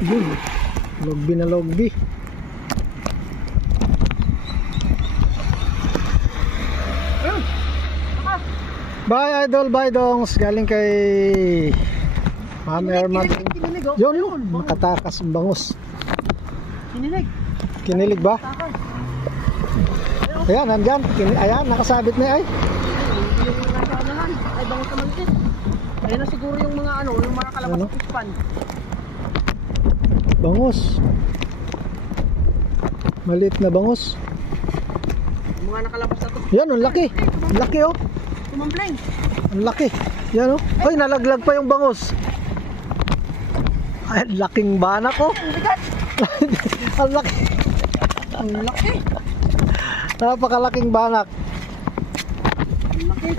Yun. Logbi na logbi. Bye idol, bye dongs. Galing kay Ma'am Erman. Yun, nakatakas ang bangus. Kinilig. Kinilig ba? Ayan, nandyan. Ayan, nakasabit na ay. Yung nasa anahan, ay bangus naman din. Ayan na siguro yung mga ano, yung mga kalabas Ano? ng pispan. Bangus. Maliit na bangus. Yung mga nakalabas na to. Yan, ang laki. Ang laki oh. Tumampleng. Ang laki. Yan oh. Ay, nalaglag pa yung bangus. Ay, laking banak oh. Ang bigat. Ang laki. Ang laki. Napakalaking banak. Ang laki.